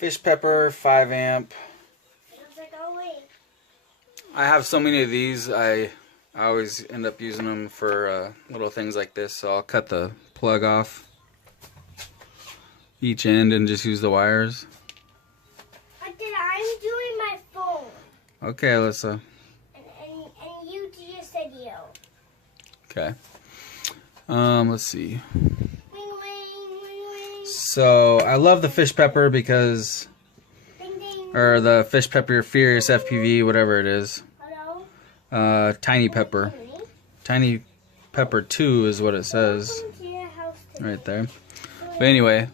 Fish pepper, 5 amp. I have so many of these, I always end up using them for little things like this, so I'll cut the plug off each end and just use the wires. I'm doing my phone. Okay, Alyssa. And you do your video. Okay. Let's see. So I love the fish pepper because, or the fish pepper Furious FPV, whatever it is. Tiny pepper. Tiny pepper 2 is what it says right there. But anyway,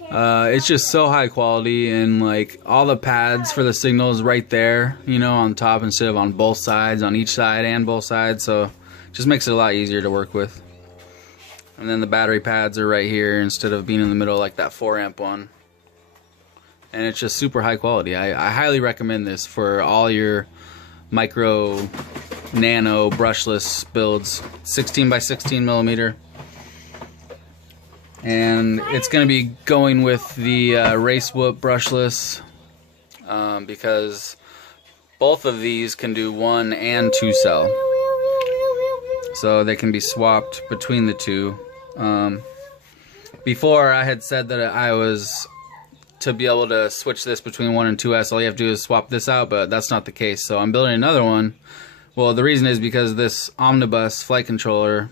it's just so high quality, and like all the pads for the signals right there, you know, on top instead of on both sides, on each side and both sides, so it just makes it a lot easier to work with. And then the battery pads are right here instead of being in the middle like that 4 amp one. And it's just super high quality. I highly recommend this for all your micro, nano, brushless builds. 16 by 16 millimeter. And it's going to be going with the Race Whoop brushless because both of these can do 1 and 2 cell. So they can be swapped between the two. Before I had said that I was to be able to switch this between 1 and 2S, all you have to do is swap this out, but that's not the case. So I'm building another one. Well, the reason is because this Omnibus flight controller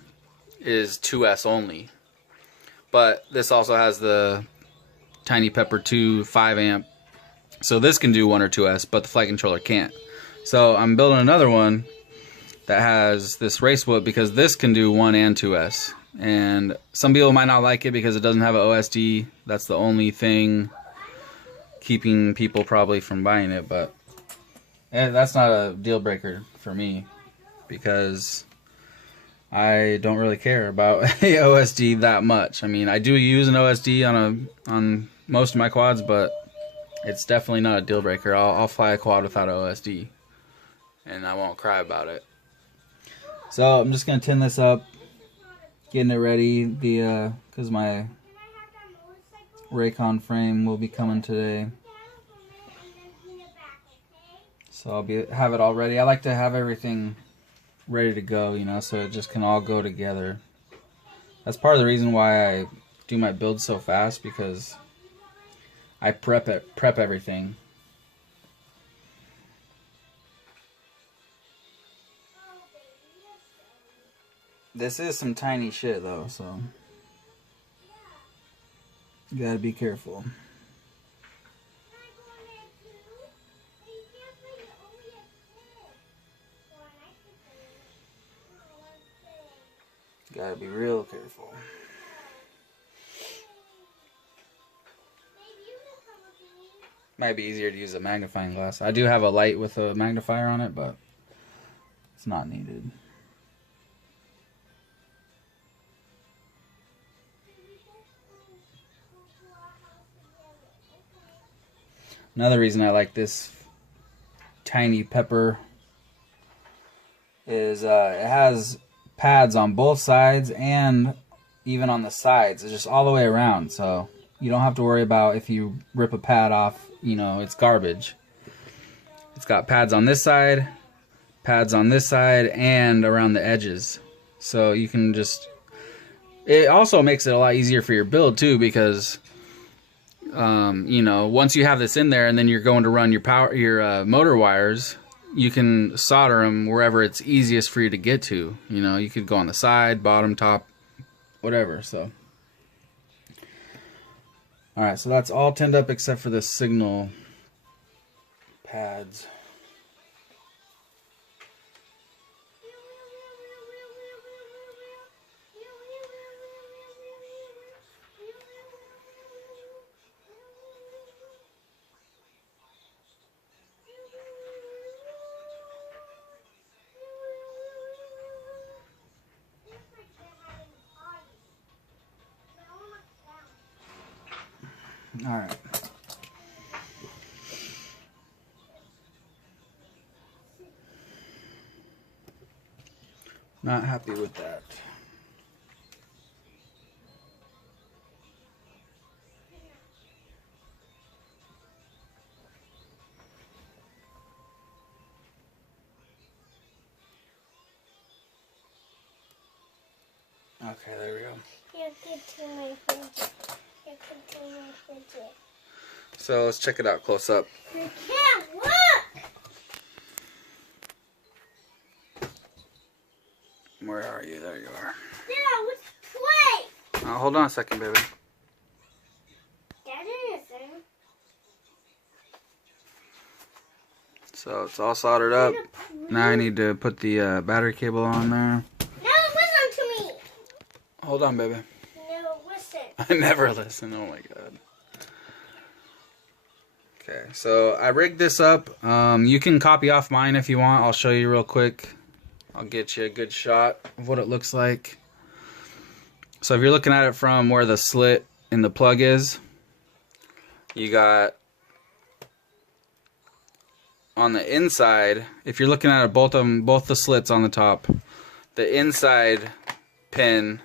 is 2S only. But this also has the Tiny Pepper 2 5 amp. So this can do 1 or 2S, but the flight controller can't. So I'm building another one that has this Race Whoop because this can do 1 and 2S. And some people might not like it because it doesn't have an OSD. That's the only thing keeping people probably from buying it, but that's not a deal breaker for me because I don't really care about the OSD that much. I mean, I do use an OSD on most of my quads, but it's definitely not a deal breaker. I'll fly a quad without an OSD, and I won't cry about it. So I'm just gonna tin this up, getting it ready. Because my Rakon frame will be coming today, so I'll have it all ready. I like to have everything ready to go, you know, so it just can all go together. That's part of the reason why I do my build so fast, because I prep everything. This is some tiny shit though, so you gotta be careful. Gotta be real careful. Might be easier to use a magnifying glass. I do have a light with a magnifier on it, but it's not needed. Another reason I like this Tiny Pepper is it has pads on both sides and even on the sides. It's just all the way around, so you don't have to worry about if you rip a pad off, you know, it's garbage. It's got pads on this side, pads on this side, and around the edges. So you can just... It also makes it a lot easier for your build too, because you know, once you have this in there and then you're going to run your motor wires, you can solder them wherever it's easiest for you to get to. You know, you could go on the side, bottom, top, whatever. So, all right, so that's all tinned up except for the signal pads. All right. Not happy with that. Okay, there we go. You get to my fidget. You get to my fidget. So let's check it out close up. I can't look! Where are you? There you are. Dad, let's play! Hold on a second, baby. Dad isn't. So it's all soldered up. Now I need to put the battery cable on there. No, listen to me! Hold on, baby. No, listen. I never listen. Oh my god. Okay, so I rigged this up. You can copy off mine if you want. I'll show you real quick. I'll get you a good shot of what it looks like. So if you're looking at it from where the slit in the plug is, you got on the inside, if you're looking at it, both the slits on the top, the inside pin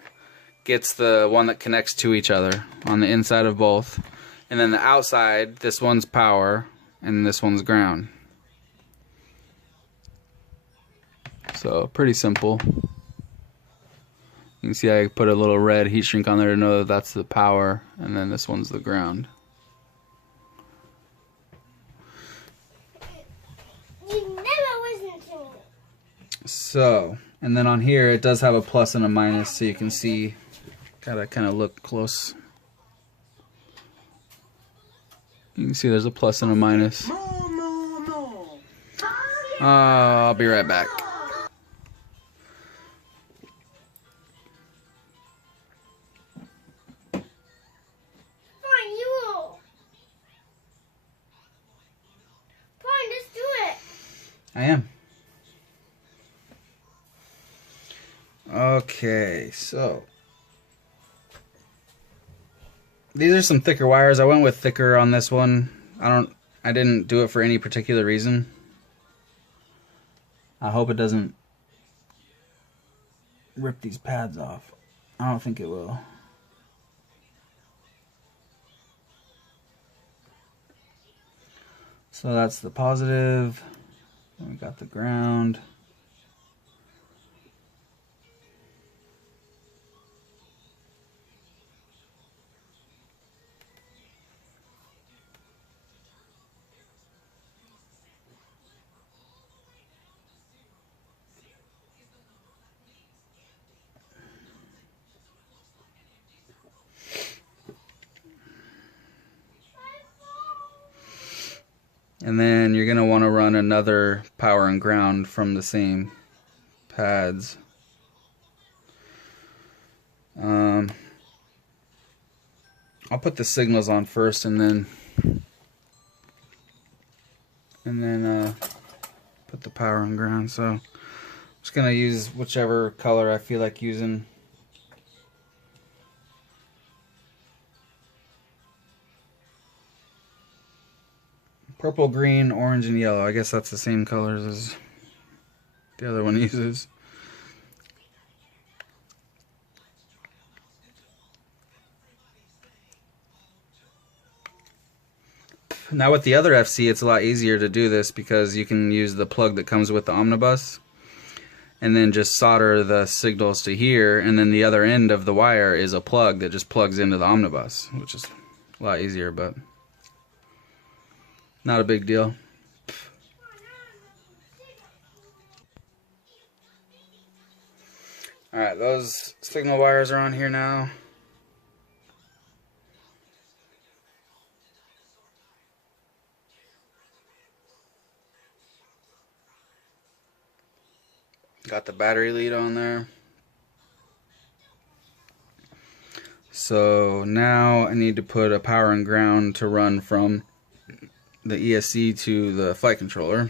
gets the one that connects to each other on the inside of both. And then the outside, this one's power and this one's ground. So pretty simple. You can see I put a little red heat shrink on there to know that that's the power, and then this one's the ground. You never listen to me. So, and then on here it does have a plus and a minus, so you can see. Gotta kind of look close. You can see there's a plus and a minus. I'll be right back. I am. Okay, so these are some thicker wires. I went with thicker on this one. I didn't do it for any particular reason. I hope it doesn't rip these pads off. I don't think it will. So that's the positive. We got the ground. And then you're going to want to run another power and ground from the same pads. I'll put the signals on first and then put the power and ground. So I'm just going to use whichever color I feel like using. Purple, green, orange, and yellow. I guess that's the same colors as the other one uses. Now with the other FC, it's a lot easier to do this because you can use the plug that comes with the omnibus and then just solder the signals to here, and then the other end of the wire is a plug that just plugs into the omnibus, which is a lot easier, but not a big deal. Alright, those signal wires are on here now. Got the battery lead on there. So now I need to put a power and ground to run from the ESC to the flight controller.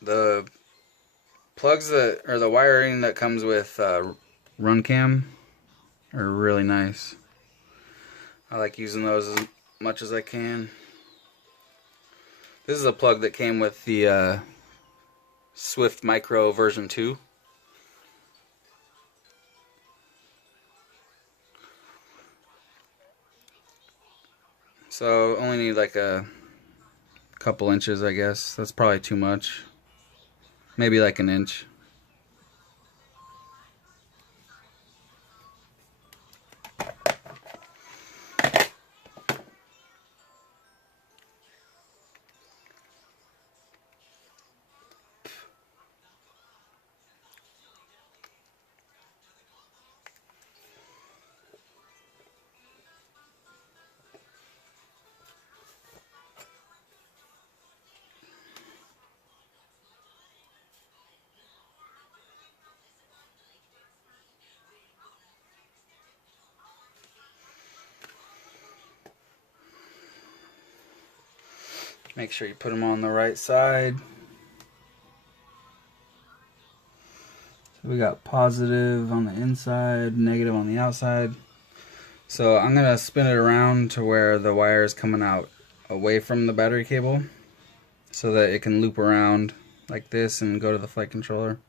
The plugs that, or the wiring that comes with run cam are really nice. I like using those as much as I can. This is a plug that came with the Swift Micro version 2. So only need like a couple inches, I guess. That's probably too much. Maybe like an inch. Make sure you put them on the right side. So we got positive on the inside, negative on the outside. So I'm going to spin it around to where the wire is coming out away from the battery cable so that it can loop around like this and go to the flight controller.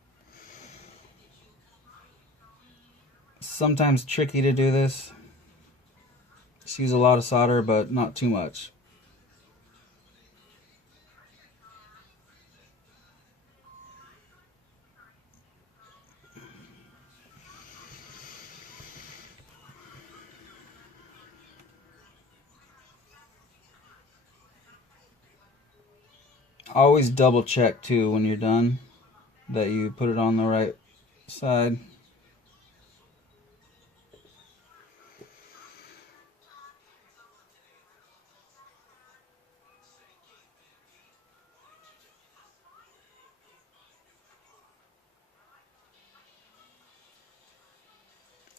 Sometimes tricky to do this. Just use a lot of solder, but not too much. Always double check too when you're done that you put it on the right side.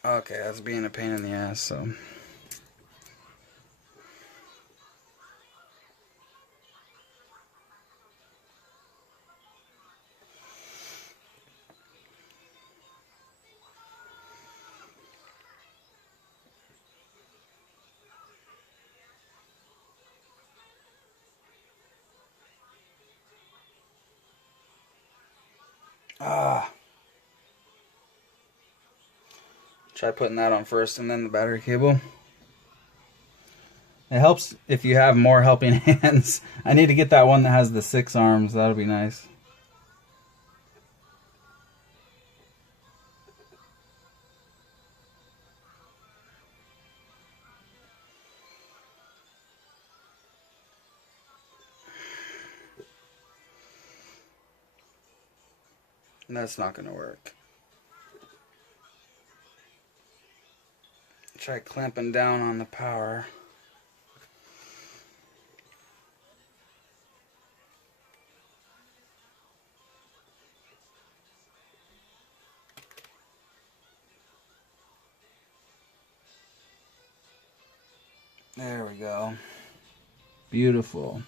Okay, that's being a pain in the ass, so. Try putting that on first and then the battery cable. It helps if you have more helping hands. I need to get that one that has the 6 arms. That'll be nice. That's not going to work. Try clamping down on the power. There we go. Beautiful.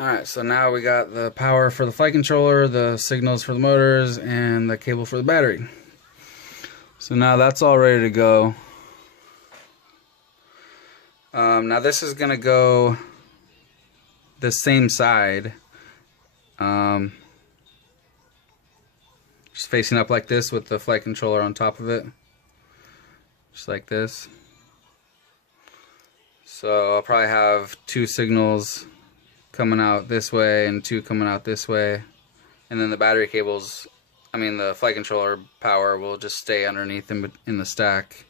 Alright, so now we got the power for the flight controller, the signals for the motors, and the cable for the battery. So now that's all ready to go. Now this is going to go the same side. Just facing up like this with the flight controller on top of it. Just like this. So I'll probably have 2 signals coming out this way and 2 coming out this way, and then the battery cables, the flight controller power will just stay underneath in the stack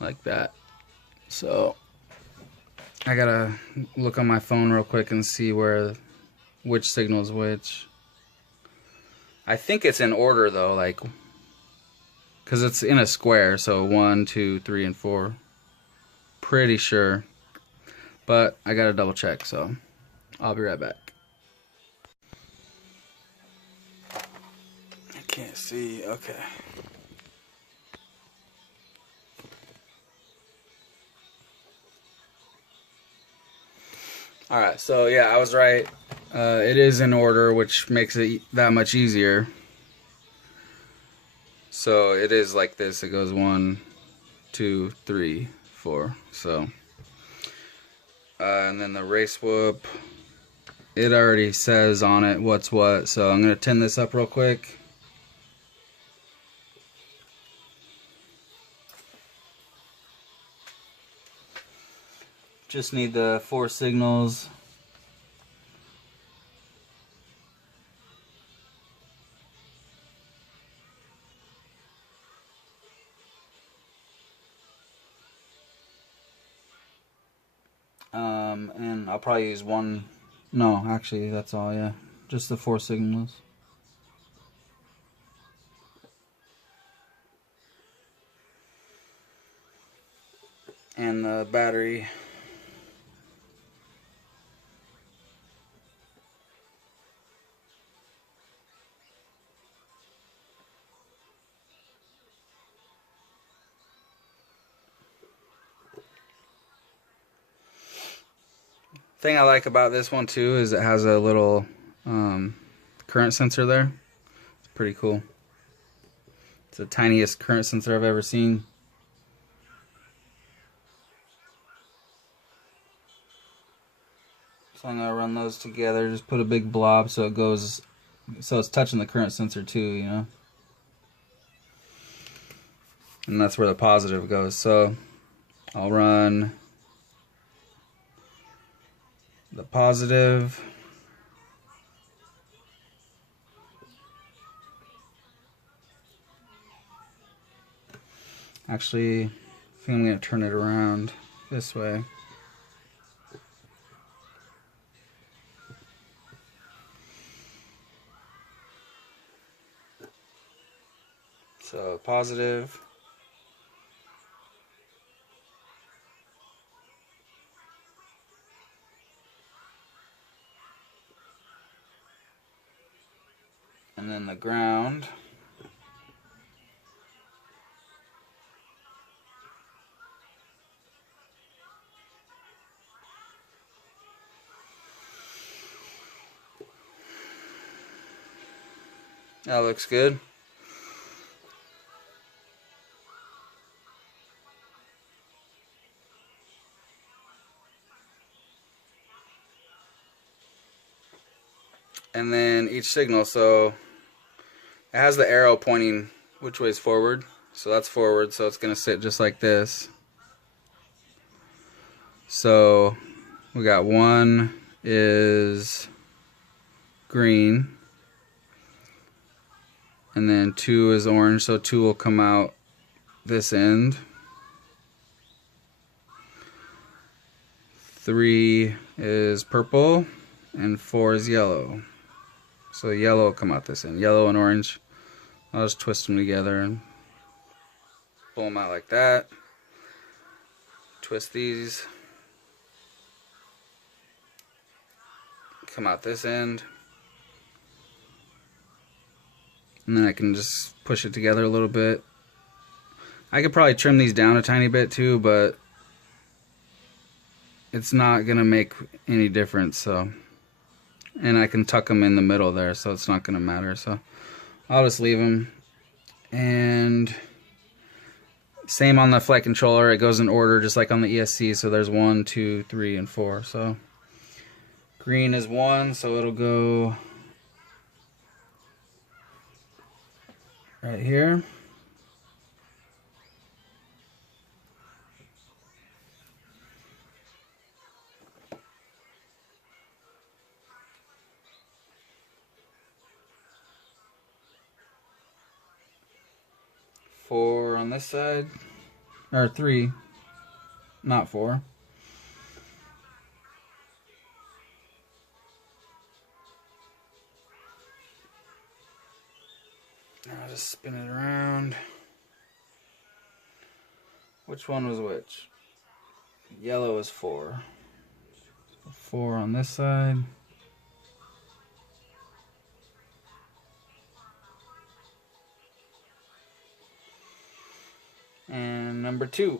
like that. So I gotta look on my phone real quick and see which signal is which. I think it's in order though, like, because it's in a square, so 1, 2, 3, and 4. Pretty sure, but I gotta double check, so I'll be right back. I can't see. Okay. Alright, so yeah, I was right. It is in order, which makes it that much easier. So it is like this. It goes 1, 2, 3, 4. So, and then the race whoop. it already says on it what's what. So I'm going to tin this up real quick. Just need the 4 signals. And I'll probably use one. No, actually, that's all, yeah. Just the 4 signals. And the battery. Thing I like about this one too is it has a little current sensor there. It's pretty cool. It's the tiniest current sensor I've ever seen. So I'm gonna run those together. Just put a big blob so it goes, so it's touching the current sensor too, you know. And that's where the positive goes. So I'll run the positive. Actually, I think I'm going to turn it around this way. So positive. And then the ground. That looks good. And then each signal, so it has the arrow pointing which way is forward. So that's forward, so it's going to sit just like this. So we got 1 is green, and then 2 is orange, so 2 will come out this end. 3 is purple, and 4 is yellow. So yellow will come out this end. Yellow and orange. I'll just twist them together and pull them out like that. Twist these. Come out this end. And then I can just push it together a little bit. I could probably trim these down a tiny bit too, but it's not gonna make any difference. So, and I can tuck them in the middle there, so it's not gonna matter. So I'll just leave them. And same on the flight controller, it goes in order just like on the ESC. So there's 1, 2, 3, and 4. So green is 1, so it'll go right here. Four on this side, or 3, not 4. I'll just spin it around. Which one was which? Yellow is 4. 4 on this side. And number 2.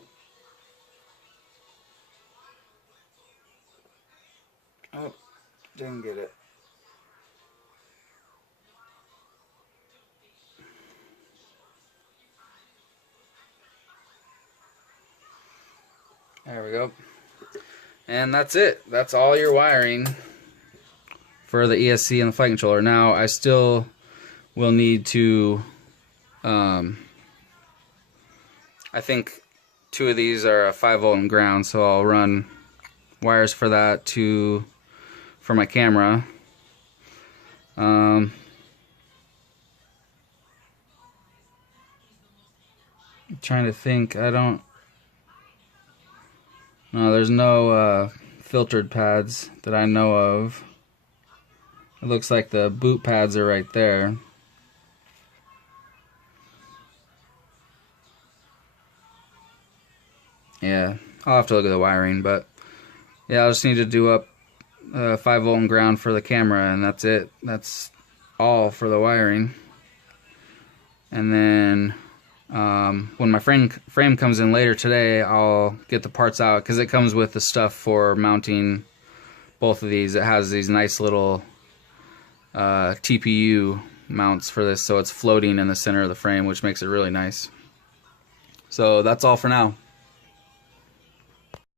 Oh, didn't get it. There we go. And that's it. That's all your wiring. for the ESC and the flight controller. Now I still will need to, I think 2 of these are a 5-volt and ground, so I'll run wires for that for my camera. I'm trying to think. No, there's no filtered pads that I know of. It looks like the boot pads are right there. Yeah, I'll have to look at the wiring, but yeah, I'll just need to do up 5-volt and ground for the camera, and that's it. That's all for the wiring. And then when my frame comes in later today, I'll get the parts out, because it comes with the stuff for mounting both of these. It has these nice little TPU mounts for this, so it's floating in the center of the frame, which makes it really nice. So that's all for now.